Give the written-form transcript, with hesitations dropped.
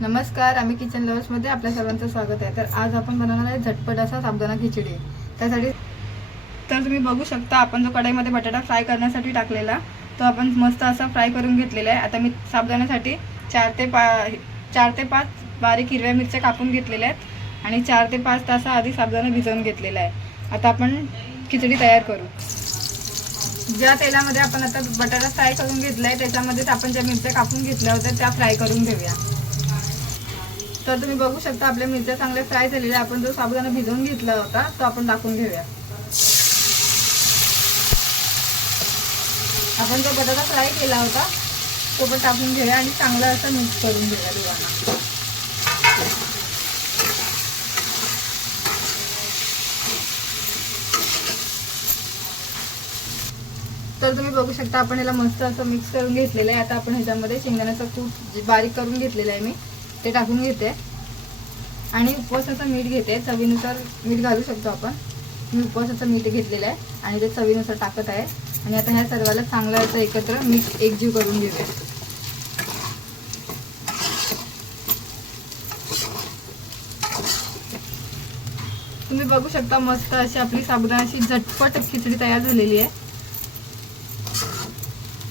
नमस्कार, आम्ही किचन लव्हर्समध्ये आपल्या सर्वांचं स्वागत आहे। तर आज आपण बनवणार आहे झटपट असा साबुदाणा खिचडी। त्यासाठी तुम्ही बघू शकता आपण जो कढईमध्ये बटाटा फ्राय करण्यासाठी टाकलेला तो आपण मस्त असा फ्राय करून घेतलेला आहे। आता मी साबुदाण्यासाठी 4 ते 5 बारीक हिरव्या मिरच्या कापून घेतलेल्या आहेत आणि 4 ते 5 तास आधी साबुदाणा भिजवून घेतलेला आहे। आता आपण खिचडी तयार करू। ज्या तेलामध्ये आपण आता बटाटा फ्राय करून घेतलाय त्याच्यामध्येच आपण ज्या मिरच्या कापून घेतल्या होत्या त्या फ्राय करून घेऊया। तर तुम्ही बघू शकता आपल्या मिरच्या चांगल्या फ्राय झालेल्या। आपण जो साबुदाणा भिजवून घेतला होता तो आपण टाकून घेऊया। आपण जो बटाटा फ्राय केला होता तो पण टाकून घेऊया आणि चांगला असं मिक्स करून घेऊया दोघांना। तर तुम्ही बघू शकता आपण याला मस्त असं मिक्स करून घेतलेलं आहे। आता आपण ह्याच्यामध्ये शेंगदाण्याचं कूट बारीक करून घेतलेलं आहे मी ते टाकून घेते आणि उपवासाचं मीठ घेते। चवीनुसार मीठ घालू शकतो आपण। मी उपवासाचं मीठ घेतलेलं आहे आणि ते चवीनुसार टाकत आहे आणि आता ह्या सर्वाला चांगलं असं एकत्र मिक्स एकजीव करून घेऊया। तुम्ही बघू शकता मस्त अशी आपली साबुदाण्याची झटपट खिचडी तयार झालेली आहे।